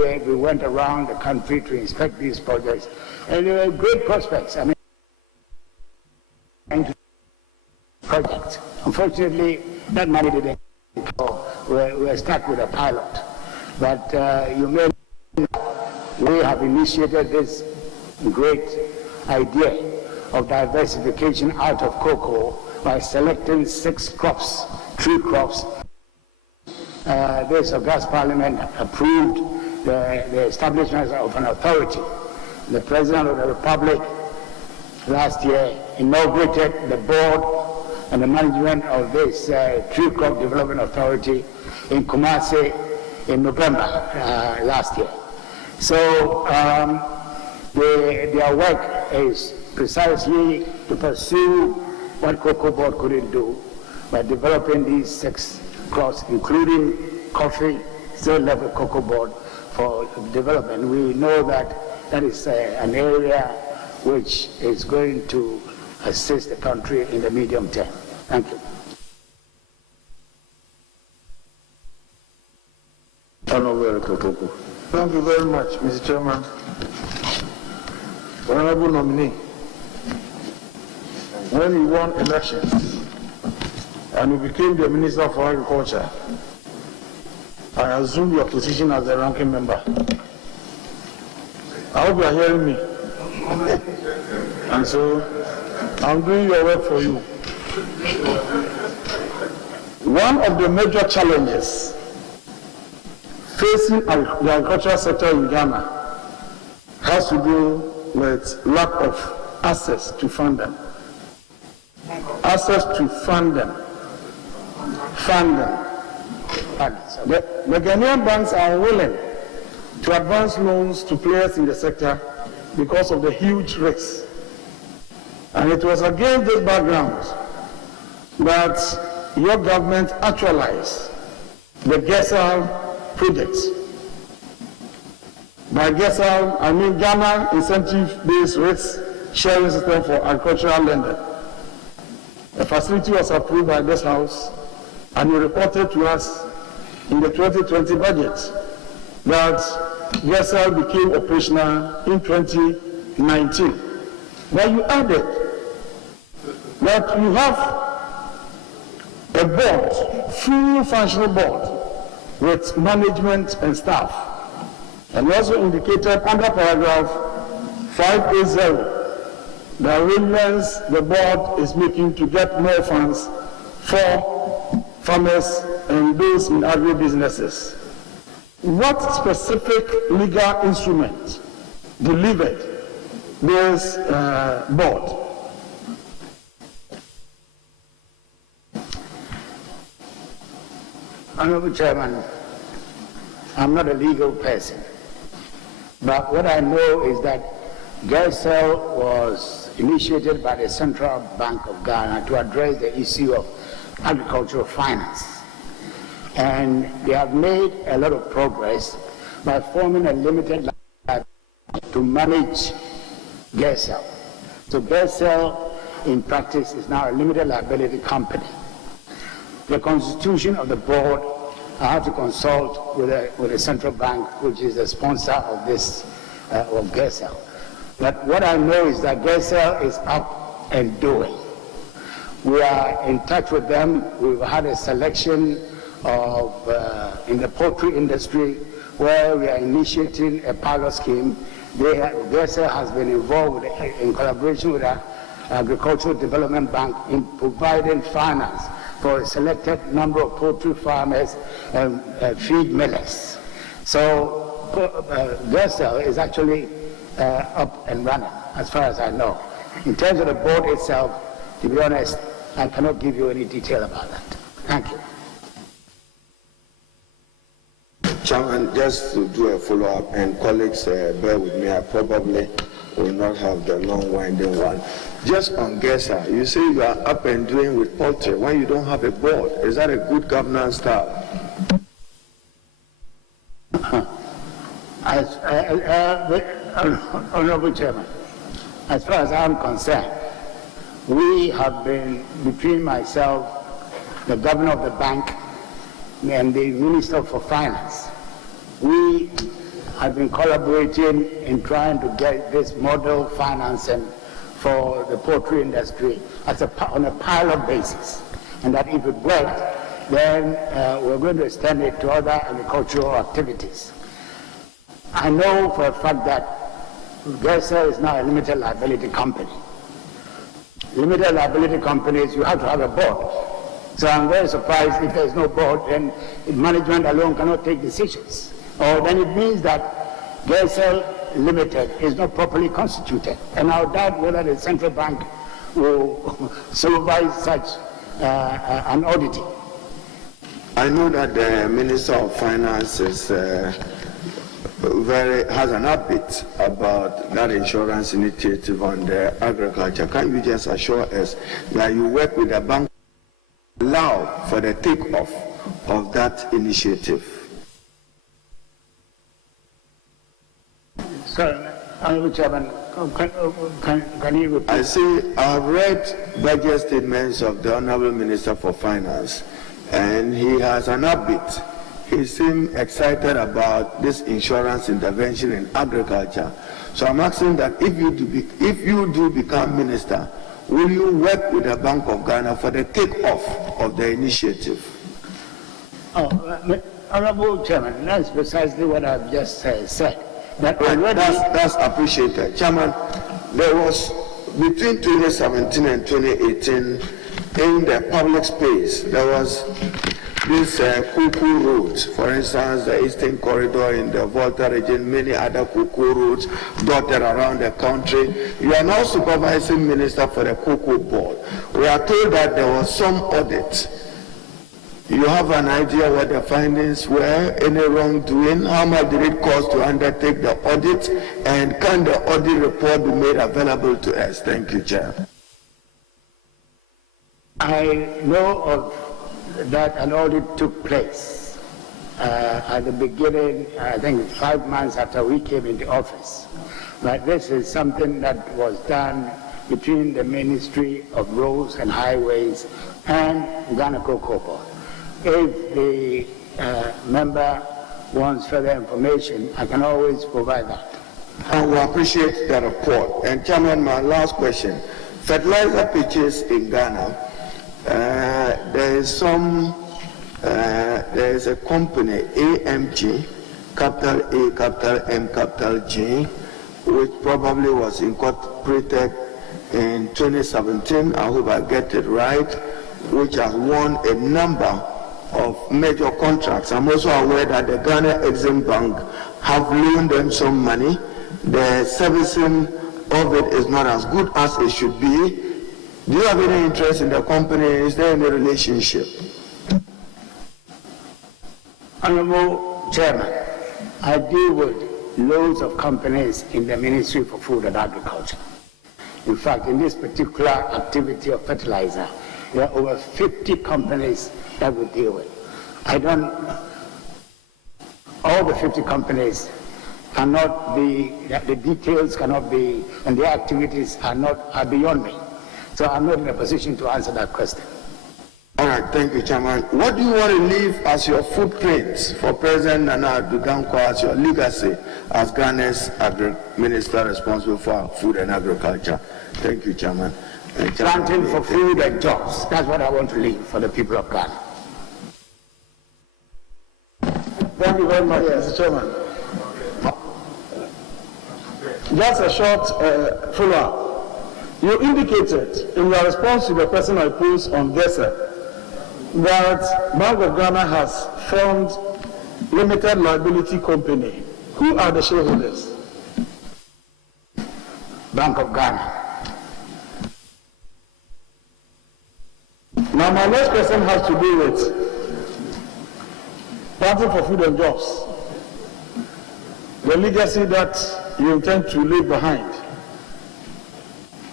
We went around the country to inspect these projects, and there were great prospects. I mean, projects. Unfortunately, that money didn't go. We're stuck with a pilot. But you may know, we have initiated this great idea of diversification out of cocoa by selecting 6 crops, 3 crops. This August Parliament approved the establishment of an authority. The President of the Republic last year inaugurated the board and the management of this Tree Crop Development Authority in Kumasi in November last year. So their work is precisely to pursue what Cocoa Board couldn't do by developing these 6 crops, including coffee, third level Cocoa Board for development. We know that that is an area which is going to assist the country in the medium term. Thank you. Thank you very much, Mr. Chairman. Honorable nominee, when you won elections and you became the Minister for Agriculture, I assumed your position as the ranking member. I hope you are hearing me. And so I'm doing your work for you. One of the major challenges facing the agricultural sector in Ghana has to do with lack of access to funding. Access to funding. The Ghanaian banks are willing to advance loans to players in the sector because of the huge risks. And it was against this background that your government actualized the GESAL project. By GESAL, I mean Ghana Incentive-Based Risk Sharing System for Agricultural Lending. The facility was approved by this House, and you reported to us in the 2020 budget that GESAL became operational in 2019. But you added that you have a board, full functional board, with management and staff. And you also indicated under paragraph 580 the arrangements the board is making to get more funds for farmers and those in agribusinesses. What specific legal instrument delivered this board? Honorable Chairman, I'm not a legal person, but what I know is that GESAL was initiated by the Central Bank of Ghana to address the issue of agricultural finance. And they have made a lot of progress by forming a limited liability to manage GESAL. So GESAL, in practice, is now a limited liability company. The constitution of the board, I have to consult with the Central Bank, which is the sponsor of this, of GESAL. But what I know is that GESAL is up and doing. We are in touch with them. We've had a selection of, in the poultry industry, where we are initiating a pilot scheme. GESAL has been involved in collaboration with the Agricultural Development Bank in providing finance for a selected number of poultry farmers and feed millers. So GESAL is actually up and running, as far as I know. In terms of the board itself, to be honest, I cannot give you any detail about that. Thank you. Chairman, just to do a follow-up, and colleagues, bear with me, I probably will not have the long-winding one. Just on GESAL, you say you are up and doing with poultry when you don't have a board. Is that a good governance style? Honorable Chairman, as far as I'm concerned, we have been, between myself, the governor of the bank, and the Minister for Finance, we has been collaborating in trying to get this model financing for the poultry industry on a pilot basis, and that if it worked, then we're going to extend it to other agricultural activities. I know for a fact that GESA is now a limited liability company. Limited liability companies, you have to have a board. So I'm very surprised if there's no board, then management alone cannot take decisions. Or then it means that GESA Limited is not properly constituted. And I doubt whether the central bank will supervise such an auditing. I know that the Minister of Finance is has an update about that insurance initiative on the agriculture. Can you just assure us that you work with the bank to allow for the takeoff of that initiative? Sorry, Honorable Chairman, can you repeat? I say I've read budget statements of the Honorable Minister for Finance, and he has an update. He seemed excited about this insurance intervention in agriculture. So I'm asking that if you do become minister, will you work with the Bank of Ghana for the takeoff of the initiative? Honorable Chairman, that's precisely what I've just said. That's appreciated. Chairman, there was between 2017 and 2018 in the public space, there was this cuckoo routes, for instance, the Eastern Corridor in the Volta region, many other cuckoo routes dotted around the country. You are now supervising minister for the Cocoa Board. We are told that there was some audit. You have an idea what the findings were, any wrongdoing, how much did it cost to undertake the audit, and can the audit report be made available to us? Thank you, Chair. I know of that an audit took place at the beginning, I think 5 months after we came into office. But this is something that was done between the Ministry of Roads and Highways and Ghana Cocoa Board. If the member wants further information, I can always provide that. I will appreciate the report. And Chairman, my last question. Fertilizer pitches in Ghana, there is a company, AMG, capital A, capital M, capital G, which probably was incorporated in 2017, I hope I get it right, which has won a number of major contracts. I'm also aware that the Ghana Exim Bank have loaned them some money. The servicing of it is not as good as it should be. Do you have any interest in the company? Is there any relationship? Honorable Chairman, I deal with loads of companies in the Ministry for Food and Agriculture. In fact, in this particular activity of fertilizer, there are over 50 companies that we deal with. All the 50 companies cannot be, the details cannot be, and their activities are beyond me. So I'm not in a position to answer that question. All right, thank you, Chairman. What do you want to leave as your footprints for President Nana Addo Dankwa as your legacy as Ghana's Minister responsible for food and agriculture? Thank you, Chairman. Planting for food and jobs. That's what I want to leave for the people of Ghana. Thank you very much, Mr. Chairman. Just a short follow-up. You indicated in your response to the person I posed on GESA that Bank of Ghana has formed limited liability company. Who are the shareholders? Bank of Ghana. Now my next question has to do with Planting for Food and Jobs, the legacy that you intend to leave behind.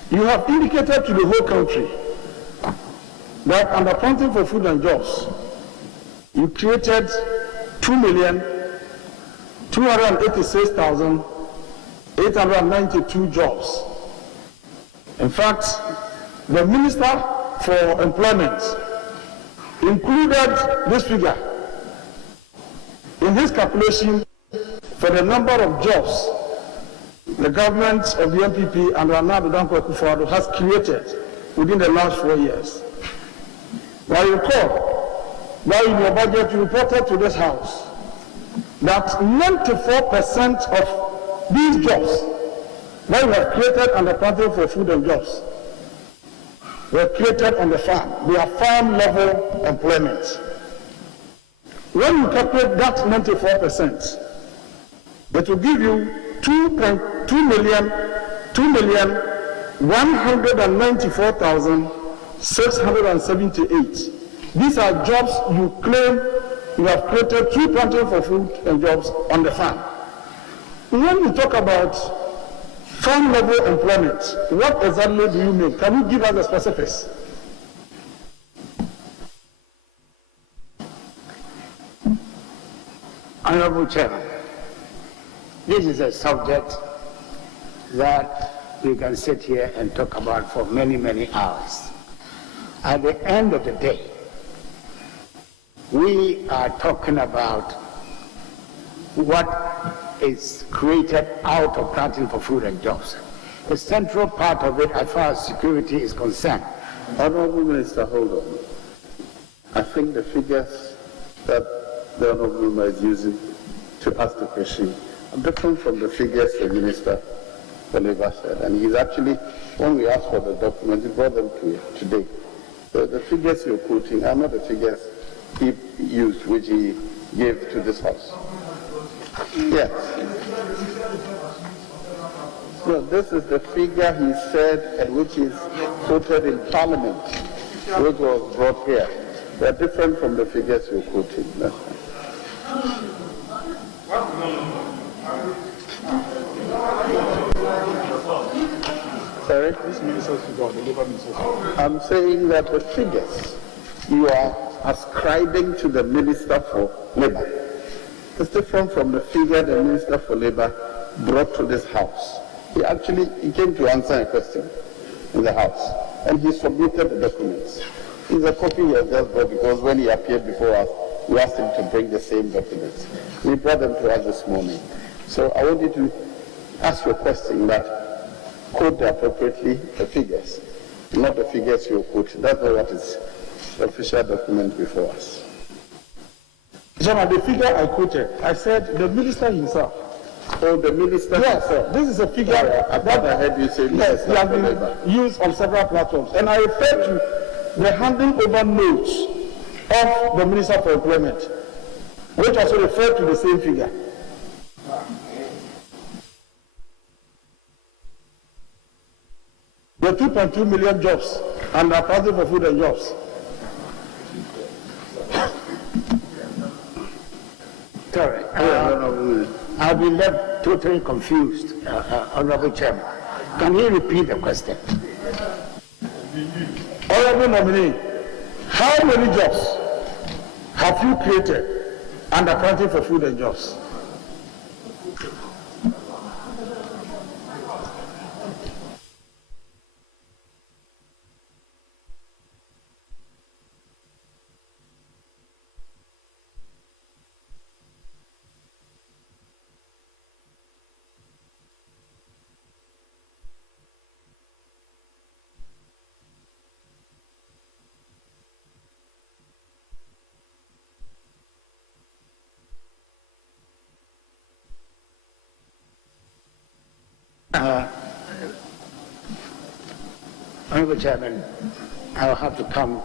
You have indicated to the whole country that under Planting for Food and Jobs, you created 2,286,892 jobs. In fact, the Minister for Employment included this figure in his calculation for the number of jobs the government of the MPP and Rana Danko Akufo-Addo has created within the last 4 years. Now you recall, now in your budget you reported to this House that 94% of these jobs that we have created under Contractor for food and jobs were created on the farm. They are farm level employment. When you calculate that 94%, it will give you 2,194,678. These are jobs you claim you have created through Contractor for food and jobs on the farm. When you talk about farm level employment, what exactly do you mean? Can you give us the specifics? Honorable Chairman, this is a subject that we can sit here and talk about for many, many hours. At the end of the day, we are talking about what is created out of Contractor for food and jobs. The central part of it, as far as security is concerned. Honorable Minister, hold on. I think the figures that the Honorable Member is using to ask the question are different from the figures the Minister for Labour said. And he's actually, when we asked for the documents, he brought them to you today. The figures you're quoting are not the figures he used, which he gave to this House. Yes. No, this is the figure he said and which is quoted in Parliament, which was brought here. They are different from the figures you're quoting. That's right. Sorry? I'm saying that the figures you are ascribing to the Minister for Labour is different from the figure the Minister for Labour brought to this House. He came to answer a question in the House, and he submitted the documents. It's a copy he has just brought because when he appeared before us, we asked him to bring the same documents. We brought them to us this morning. So I want you to ask your question, but quote appropriately the figures, not the figures you quote. That's not what is the official document before us. Chairman, the figure I quoted, I said the Minister himself. Oh, the Minister himself. Yes, this is a figure I heard you say yes, it has been used on several platforms. And I refer to the handing over notes of the Minister for Employment, which also referred to the same figure. The 2.2 million jobs and the Contractor for food and jobs. Sorry, I've been left totally confused, Honorable Chairman. Can you repeat the question? Honorable nominee, how many jobs have you created under Contractor for food and jobs? Honorable Chairman, I'll have to come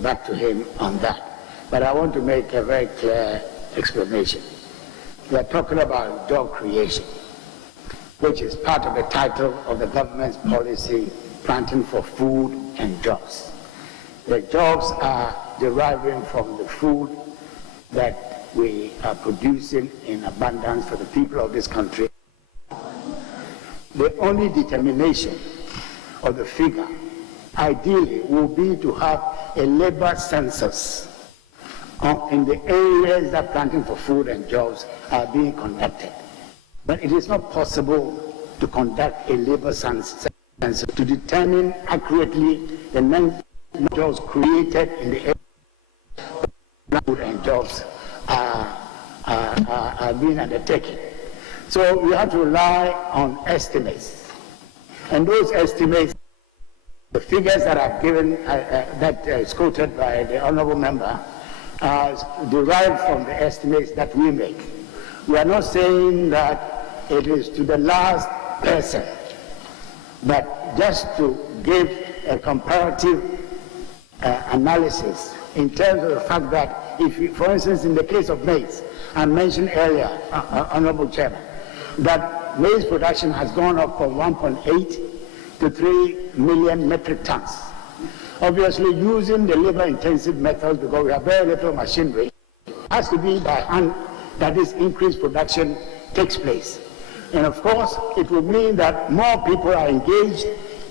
back to him on that. But I want to make a very clear explanation. We are talking about job creation, which is part of the title of the government's policy, Planting for Food and Jobs. The jobs are deriving from the food that we are producing in abundance for the people of this country. The only determination of the figure, ideally, will be to have a labor census in the areas that Planting for Food and Jobs are being conducted. But it is not possible to conduct a labor census to determine accurately the number of jobs created in the area where food and jobs are being undertaken. So we have to rely on estimates. And those estimates, the figures that I've given, that is quoted by the honorable member, are derived from the estimates that we make. We are not saying that it is to the last person, but just to give a comparative analysis in terms of the fact that if, for instance, in the case of maize, I mentioned earlier, Honorable Chairman, that maize production has gone up from 1.8 to 3 million metric tons. Obviously, using the labor-intensive methods, because we have very little machinery, has to be by hand that this increased production takes place. And of course, it would mean that more people are engaged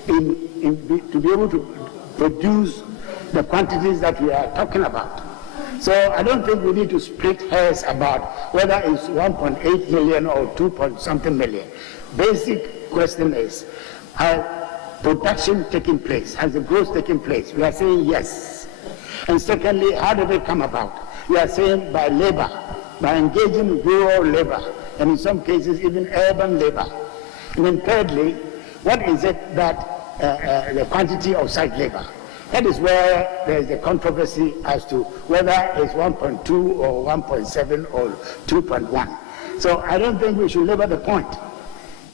to be able to produce the quantities that we are talking about. So I don't think we need to split hairs about whether it's 1.8 million or 2-point-something million. Basic question is, has production taking place? Has the growth taken place? We are saying yes. And secondly, how did it come about? We are saying by labor, by engaging rural labor, and in some cases even urban labor. And then thirdly, what is it that the quantity of site labor? That is where there is a controversy as to whether it's 1.2 or 1.7 or 2.1. So I don't think we should labor the point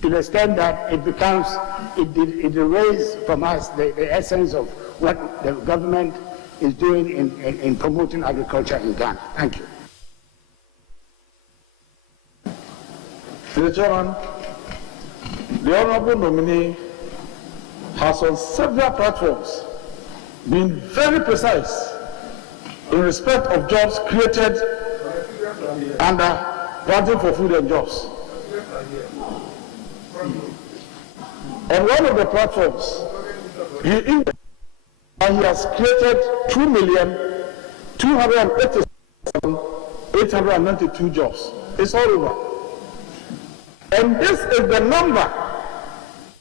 to the extent that it becomes, it erases from us the essence of what the government is doing in promoting agriculture in Ghana. Thank you. Mr. Chairman, the Honorable nominee has on several platforms been very precise in respect of jobs created under Planting for Food and Jobs. On one of the platforms, he has created 2,287,892 jobs. It's all over. And this is the number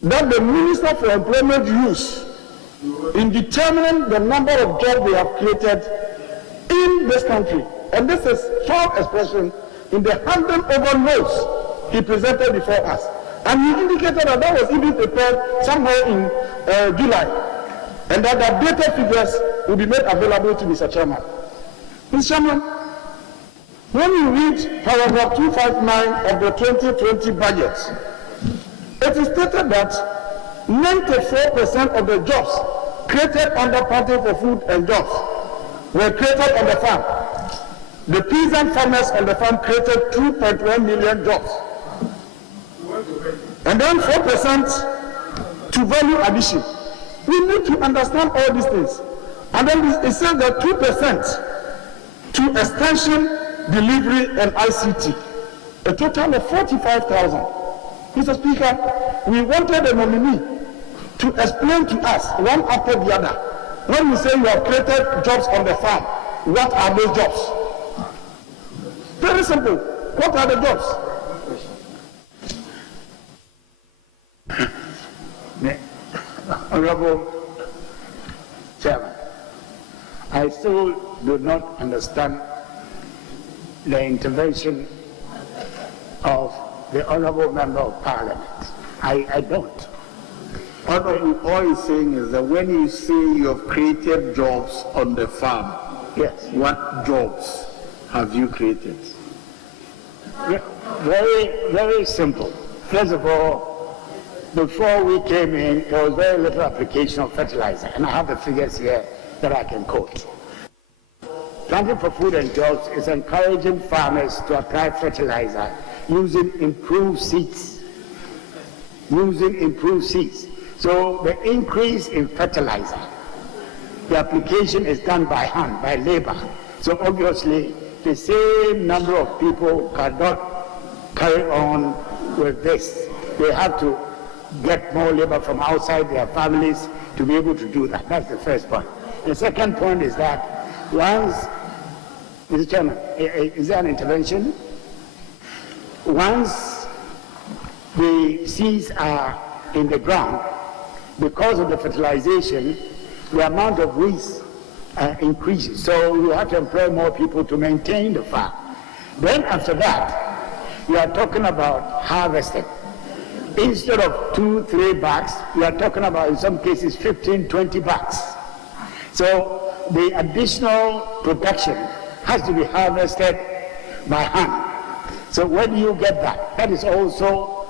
that the Minister for Employment used in determining the number of jobs they have created in this country. And this is full expression in the handing over notes he presented before us. And he indicated that that was even prepared somewhere in July, and that the updated figures will be made available to Mr. Chairman. Mr. Chairman, when you read paragraph 259 of the 2020 budget, it is stated that 94% of the jobs created under Planting for Food and Jobs were created on the farm. The peasant farmers on the farm created 2.1 million jobs. And then 4% to value addition. We need to understand all these things. And then it says that 2% to extension, delivery, and ICT. A total of 45,000. Mr. Speaker, we wanted a nominee to explain to us, one after the other, when we say you have created jobs on the farm, what are those jobs? Very simple. What are the jobs? Honorable Chairman, I still do not understand the intervention of the Honorable Member of Parliament. I don't. All he's saying is that when you say you have created jobs on the farm, yes, what jobs have you created? Yeah, very, very simple. First of all, before we came in, there was very little application of fertilizer, and I have the figures here that I can quote. Planting for Food and Jobs is encouraging farmers to apply fertilizer using improved seeds. So the increase in fertilizer, the application is done by hand, by labor. So obviously, the same number of people cannot carry on with this. They have to get more labor from outside their families to be able to do that. That's the first point. The second point is that once, Mr. Chairman, is there an intervention? Once the seeds are in the ground, because of the fertilization, the amount of weeds increases. So you have to employ more people to maintain the farm. Then after that, we are talking about harvesting. Instead of 2-3 bags, we are talking about, in some cases, 15-20 bags. So the additional production has to be harvested by hand. So where do you get that? That is also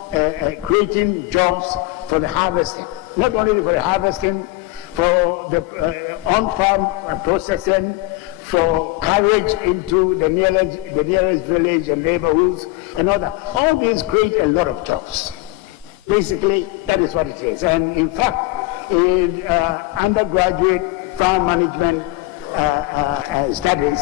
creating jobs for the harvesting. Not only for the harvesting, for the on-farm processing, for carriage into the nearest village and neighborhoods and all that. All these create a lot of jobs. Basically, that is what it is. And in fact, in undergraduate farm management studies,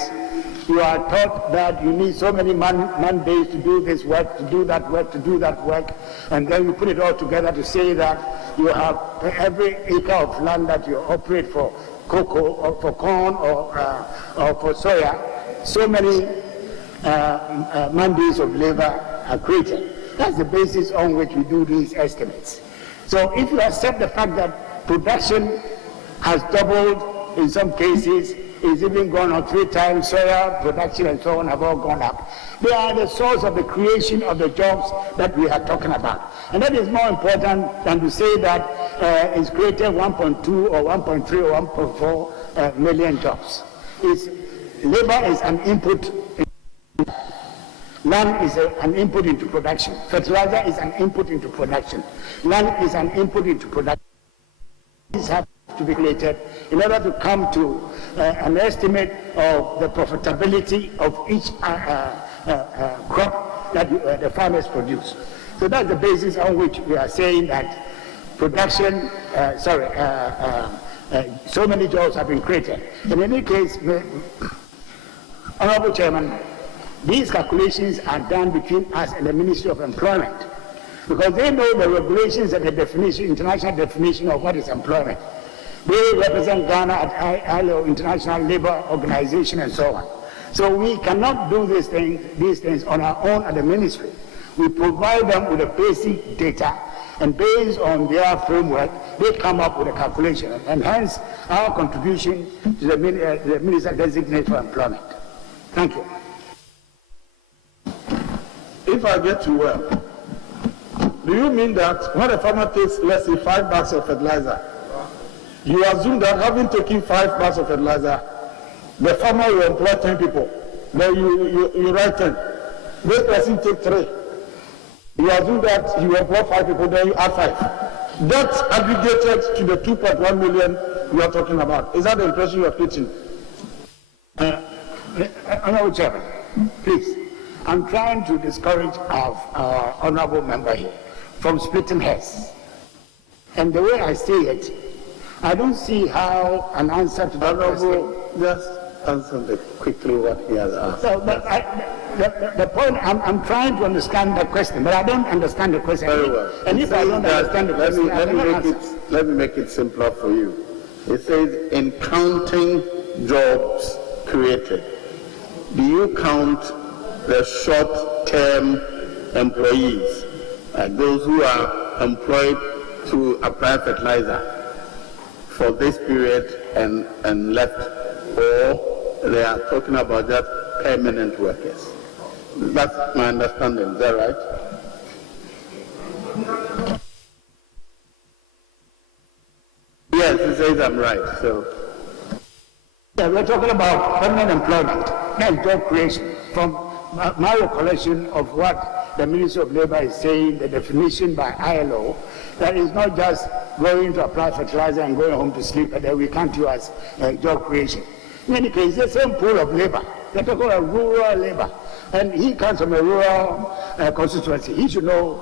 you are taught that you need so many man days to do this work, to do that work, to do that work, and then you put it all together to say that you have every acre of land that you operate for cocoa or for corn or for soya, so many man days of labor are created. That's the basis on which we do these estimates. So if you accept the fact that production has doubled in some cases, it's even gone up 3 times, soya production and so on have all gone up. They are the source of the creation of the jobs that we are talking about. And that is more important than to say that it's created 1.2 or 1.3 or 1.4 million jobs. Labor is an input. Land is an input into production. Fertilizer is an input into production. Land is an input into production. These have to be calculated in order to come to an estimate of the profitability of each crop that the farmers produce. So that's the basis on which we are saying that production, so many jobs have been created. In any case, Honorable Chairman, these calculations are done between us and the Ministry of Employment, because they know the regulations and the definition, international definition of what is employment. They represent Ghana at ILO, International Labour Organization, and so on. So we cannot do these things on our own at the ministry. We provide them with the basic data, and based on their framework, they come up with a calculation, and hence our contribution to the Minister Designate for Employment. Thank you. If I get you well, do you mean that when a farmer takes, let's say, 5 bags of fertilizer, you assume that having taken 5 bags of fertilizer, the farmer will employ 10 people. Then you write 10. This person take 3. You assume that you employ 5 people, then you add 5. That's aggregated to the 2.1 million you are talking about. Is that the impression you are getting? Honorable Chairman, please. I'm trying to discourage our honorable member here from splitting hairs. And the way I say it, I don't see how an answer to that question. Just answer quickly what he has asked. So, but the point, I'm trying to understand the question, but I don't understand the question. Very well. And if I don't understand the question, let me make it simpler for you. It says, in counting jobs created, do you count the short-term employees, those who are employed to apply fertilizer for this period and left, or they are talking about just permanent workers? That's my understanding. Is that right? Yes, it says I'm right. So yeah, we're talking about permanent employment, not job creation. From my recollection of what the Ministry of Labour is saying, the definition by ILO, that is not just going to apply fertilizer and going home to sleep, and then we can't do as job creation. In any case, the same pool of labor. They're talking about rural labor. And he comes from a rural constituency. He should know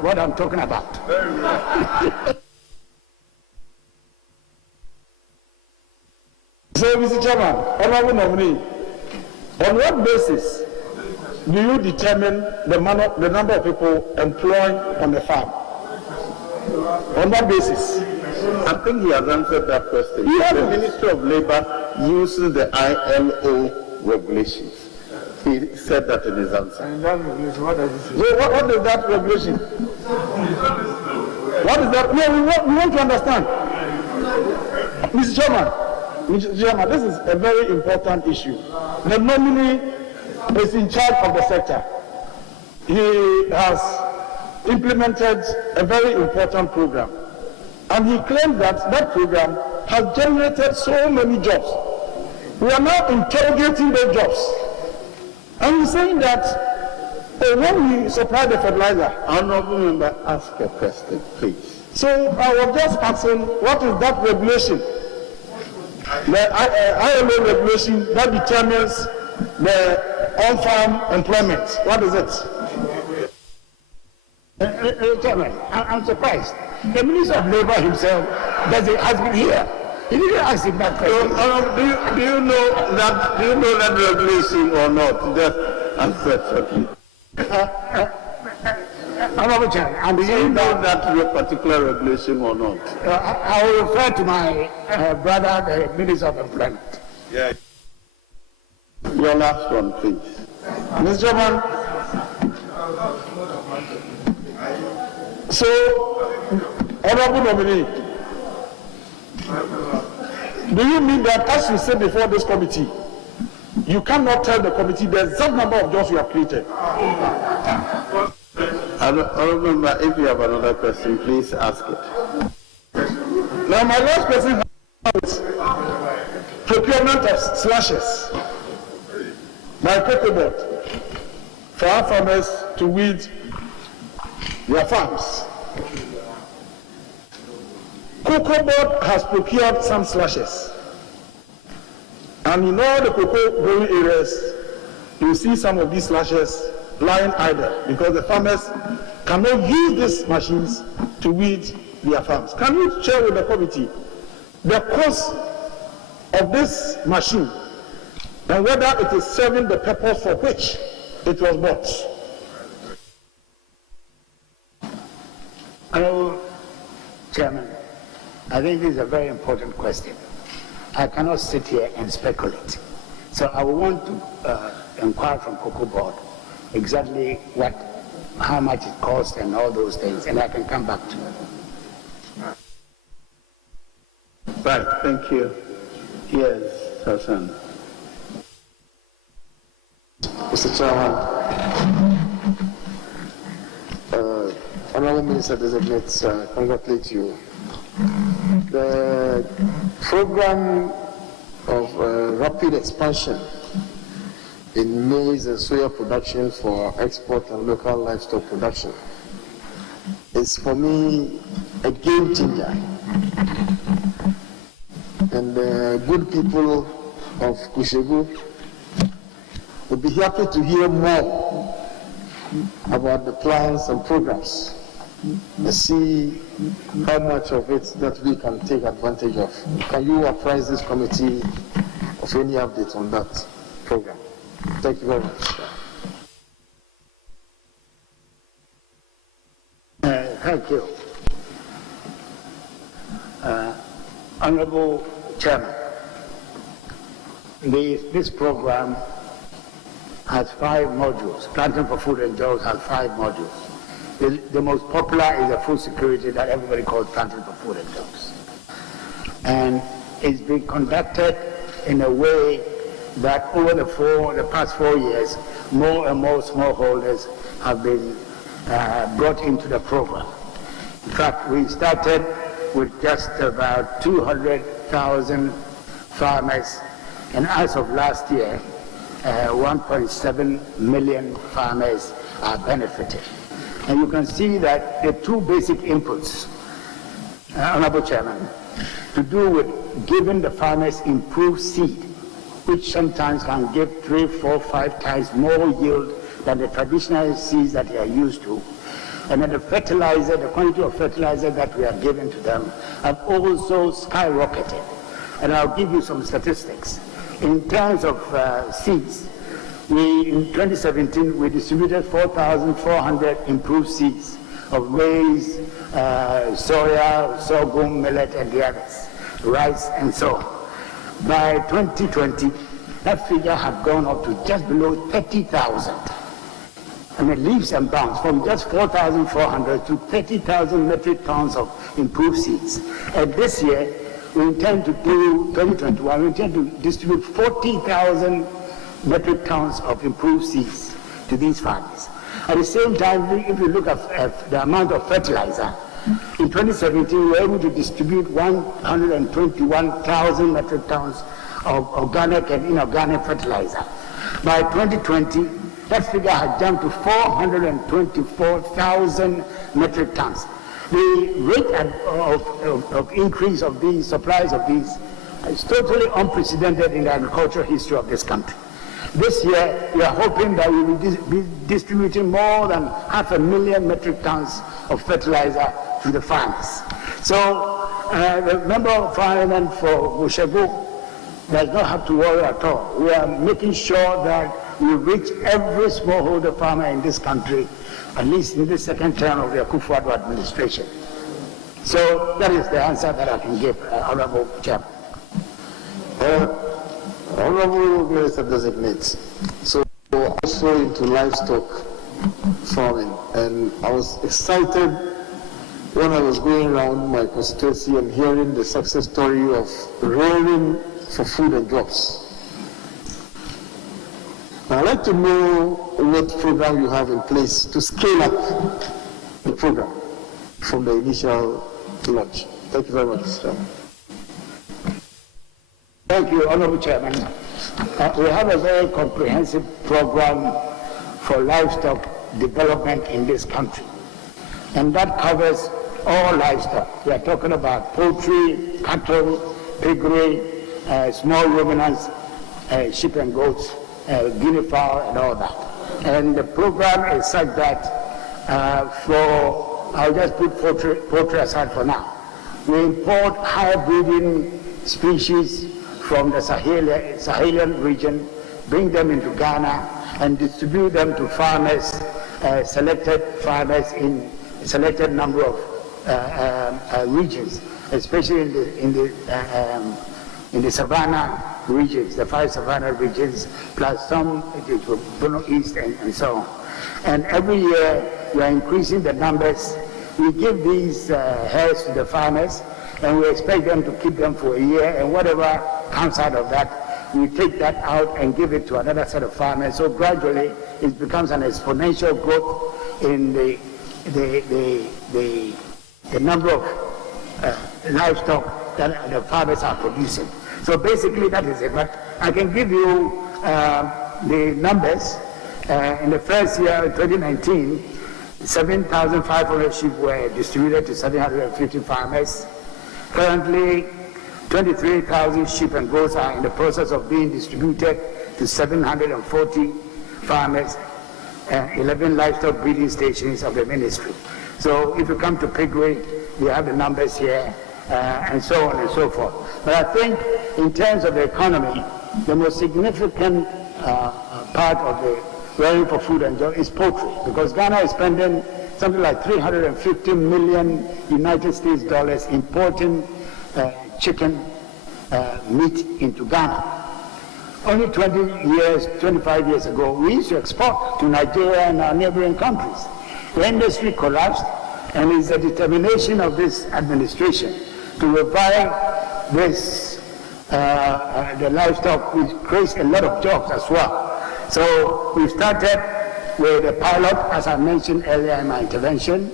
what I'm talking about. Very well. So, Mr. Chairman, Honorable Nominee, on what basis do you determine the number of people employed on the farm? On what basis? I think he has answered that question. The Ministry of Labour uses the ILO regulations. He said that in his answer. And that regulation, what does it say? So what is that regulation? What is that? No, we want to understand. Mr. Chairman, this is a very important issue. The nominee is in charge of the sector. he has implemented a very important program. And he claimed that that program has generated so many jobs. We are now interrogating those jobs. And he's saying that when we supply the fertilizer, Honorable member, ask a question, please. so I was just asking, what is that regulation? The ILO regulation that determines the on-farm employment. What is it? Chairman, I'm surprised. The Minister of Labour himself has been here. He didn't ask him that question. Do you know that regulation or not? Just answer shortly. Honourable Chairman, and Do you know that particular regulation or not? I will refer to my brother, the Minister of Employment. Yeah. Your last one, please. Mr. Chairman, so, Honourable Nominee, do you mean that as you say before this committee, you cannot tell the committee the exact number of jobs you have created? Honourable member, if you have another question, please ask it. Now, my last question is procurement of slashes by Cocoa Board for our farmers to weed their farms. Cocoa Board has procured some slashes, and in all the cocoa growing areas, you see some of these slashes lying idle because the farmers cannot use these machines to weed their farms. Can you share with the committee the cost of this machine and whether it is serving the purpose for which it was bought? Honourable Chairman, I think this is a very important question. I cannot sit here and speculate. So I will want to inquire from Cocoa Board exactly how much it costs and all those things, and I can come back to you. Right, thank you. Yes, Hassan. Mr. Chairman, Honourable Minister Designates, congratulate you. The program of rapid expansion in maize and soya production for export and local livestock production is for me a game changer. And the good people of Kushegu will be happy to hear more about the plans and programs and see how much of it that we can take advantage of. Can you apprise this committee of any updates on that program? Thank you very much. Thank you. Honourable Chairman, this program has 5 modules. Planting for Food and Jobs has 5 modules. The most popular is the food security that everybody calls Planting for Food and Jobs. And it's been conducted in a way that over the past 4 years, more and more smallholders have been brought into the program. In fact, we started with just about 200,000 farmers, and as of last year, 1.7 million farmers are benefiting. And you can see that the 2 basic inputs, Honourable Chairman, to do with giving the farmers improved seed, which sometimes can give 3, 4, 5 times more yield than the traditional seeds that they are used to. And then the fertilizer, the quantity of fertilizer that we are giving to them have also skyrocketed. And I'll give you some statistics. In terms of seeds, in 2017, we distributed 4,400 improved seeds of maize, soya, sorghum, millet, and the others, rice, and so on. By 2020, that figure had gone up to just below 30,000. And it leaps and bounds from just 4,400 to 30,000 metric tons of improved seeds. And this year, we intend to do, 2021, we intend to distribute 40,000 metric tons of improved seeds to these farmers. At the same time, if you look at the amount of fertilizer, in 2017, we were able to distribute 121,000 metric tons of organic and inorganic fertilizer. By 2020, that figure had jumped to 424,000 metric tons. The rate of increase of these supplies of these is totally unprecedented in the agricultural history of this country. This year, we are hoping that we will be distributing more than 500,000 metric tons of fertilizer to the farmers. So the member of parliament for Gushagu does not have to worry at all. We are making sure that we reach every smallholder farmer in this country, at least in the second term of the Akufo-Addo administration. So that is the answer that I can give, Honorable Chairman. Honorable Minister Designate, so also into livestock farming, and I was excited when I was going around my constituency and hearing the success story of rearing for food and jobs. I'd like to know what program you have in place to scale up the program from the initial launch. Thank you very much, sir. Thank you, Honorable Chairman. We have a very comprehensive program for livestock development in this country, and that covers all livestock. We are talking about poultry, cattle, piggery, small ruminants, sheep and goats, guinea fowl, and all that. And the program is such that I'll just put poultry aside for now. We import high breeding species from the Sahelian region, bring them into Ghana, and distribute them to farmers, selected farmers in a selected number of regions, especially in the savannah regions, the 5 savannah regions, plus some Bono East and so on. And every year we are increasing the numbers. We give these hares to the farmers, and we expect them to keep them for a year, and whatever comes out of that, we take that out and give it to another set of farmers. So gradually it becomes an exponential growth in the number of livestock that the farmers are producing. So basically that is it. But I can give you the numbers. In the first year, 2019, 7,500 sheep were distributed to 750 farmers. Currently, 23,000 sheep and goats are in the process of being distributed to 740 farmers and 11 livestock breeding stations of the ministry. So if you come to piggery, you have the numbers here, and so on and so forth. But I think in terms of the economy, the most significant part of the rearing for food and job is poultry, because Ghana is spending something like $350 million United States dollars importing chicken meat into Ghana. Only 25 years ago, we used to export to Nigeria and our neighboring countries. The industry collapsed, and it's the determination of this administration to revive this, the livestock, which creates a lot of jobs as well. So we started with a pilot, as I mentioned earlier in my intervention.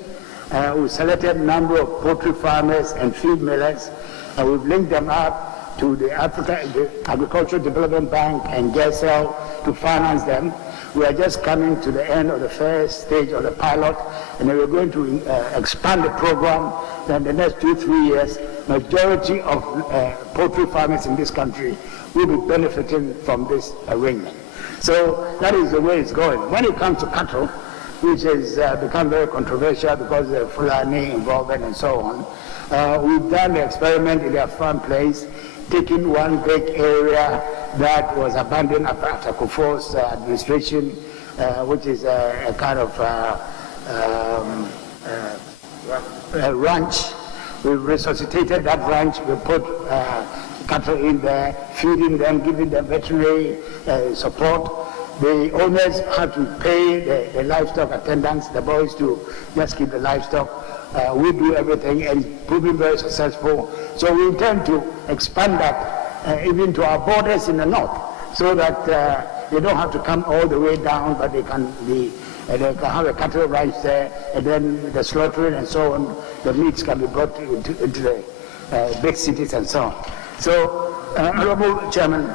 We selected a number of poultry farmers and feed millers, and we've linked them up to the Agricultural Development Bank and GESEL to finance them. We are just coming to the end of the first stage of the pilot, and then we're going to expand the program. Then the next 2-3 years, majority of poultry farmers in this country will be benefiting from this arrangement. So that is the way it's going. When it comes to cattle, which has become very controversial because of the Fulani involvement and so on, we've done the experiment in their farm place, taking one big area that was abandoned after Kufuor's administration, which is a kind of a ranch. We resuscitated that ranch. We put cattle in there, feeding them, giving them veterinary support. The owners had to pay the livestock attendants, the boys, to just keep the livestock. We do everything, and it's proving very successful. So we intend to expand that even to our borders in the north, so that they don't have to come all the way down, but they can be and they can have a cattle ranch there, and then the slaughtering and so on, the meats can be brought into the big cities and so on. So, Honorable Chairman,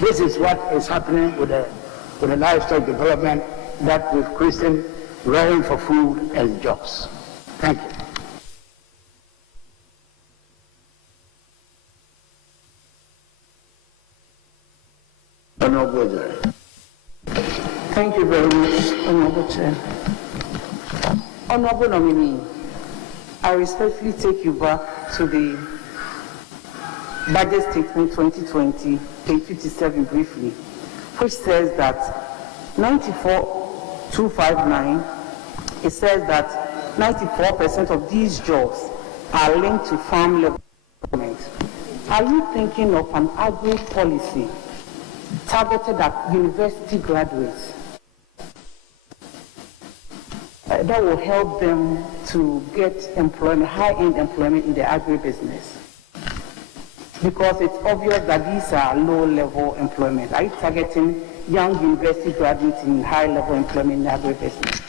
this is what is happening with the livestock development that we've christened rearing for food and jobs. Thank you. Thank you very much, Honorable Chair. Honorable nominee, I respectfully take you back to the Budget Statement 2020, page 57 briefly, which says that 94,259, it says that 94% of these jobs are linked to farm level development. Are you thinking of an agri policy targeted at university graduates that will help them to get employment, high-end employment in the agribusiness? Because it's obvious that these are low-level employment. Are you targeting young university graduates in high-level employment in agribusiness?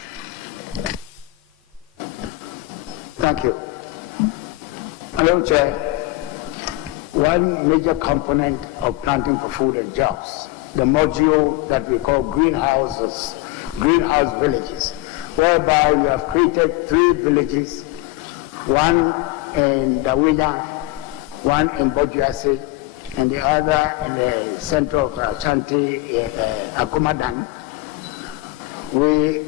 Thank you. Hello, Chair. One major component of planting for food and jobs, the module that we call greenhouse villages, whereby we have created 3 villages, one in Dawinya, one in Bojuase, and the other in the center of Ashanti, Akumadan. We,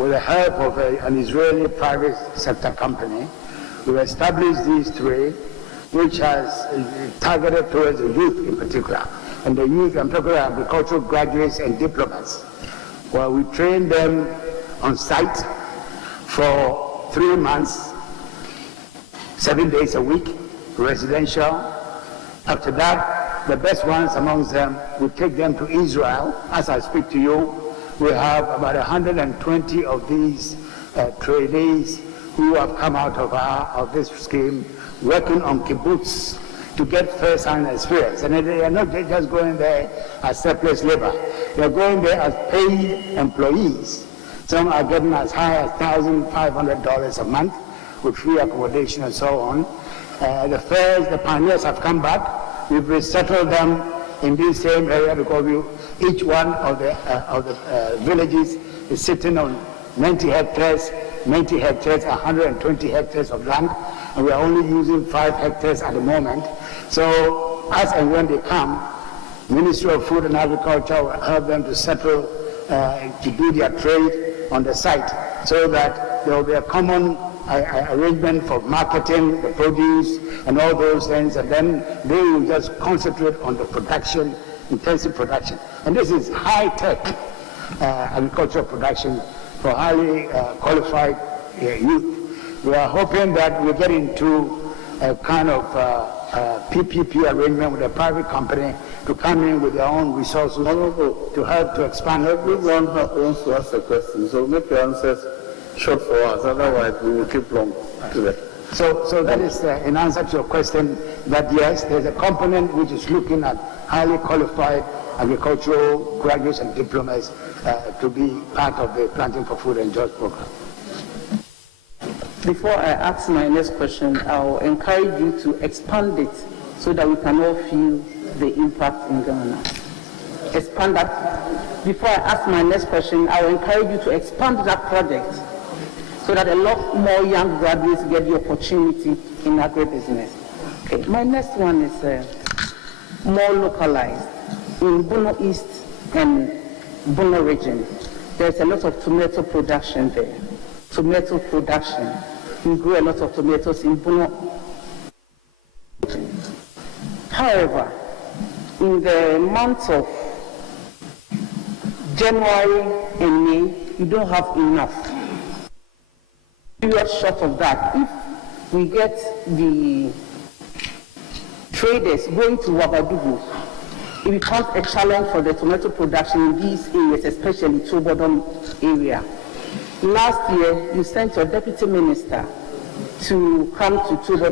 with the help of an Israeli private sector company, we established these 3, which has targeted towards the youth in particular. And the youth, I'm talking about agricultural graduates and diplomats. Well, we train them on site for 3 months, 7 days a week, residential. After that, the best ones amongst them, we take them to Israel. As I speak to you, we have about 120 of these trainees who have come out of this scheme, working on kibbutz to get first-hand experience. And they are not just going there as surplus labor. They're going there as paid employees. Some are getting as high as $1,500 a month with free accommodation and so on. The pioneers have come back. We've resettled them in this same area because each one of the villages is sitting on 90 hectares, 120 hectares of land, and we are only using 5 hectares at the moment. So as and when they come, Ministry of Food and Agriculture will help them to settle, to do their trade on the site, so that there will be a common arrangement for marketing the produce and all those things, and then they will just concentrate on the production, intensive production. And this is high-tech agricultural production for highly qualified youth. We are hoping that we get into a kind of PPP arrangement with a private company to come in with their own resources to help to expand. Everyone wants to ask a question, so make your answers short for us, otherwise we will keep long today. So that is in answer to your question, that yes, there's a component which is looking at highly qualified agricultural graduates and diplomats to be part of the Planting for Food and Jobs program. Before I ask my next question, I'll encourage you to expand it so that we can all feel the impact in Ghana. Expand that. Before I ask my next question, I will encourage you to expand that project so that a lot more young graduates get the opportunity in agribusiness. Okay. My next one is more localized. In Bono East and Bono region, there's a lot of tomato production there. Tomato production. We grow a lot of tomatoes in Bono. However, in the months of January and May, you don't have enough. Period short of that, if we get the traders going to Wagadugu, it becomes a challenge for the tomato production in these areas, especially Tobodom area. Last year, you sent your deputy minister to come to Tobodom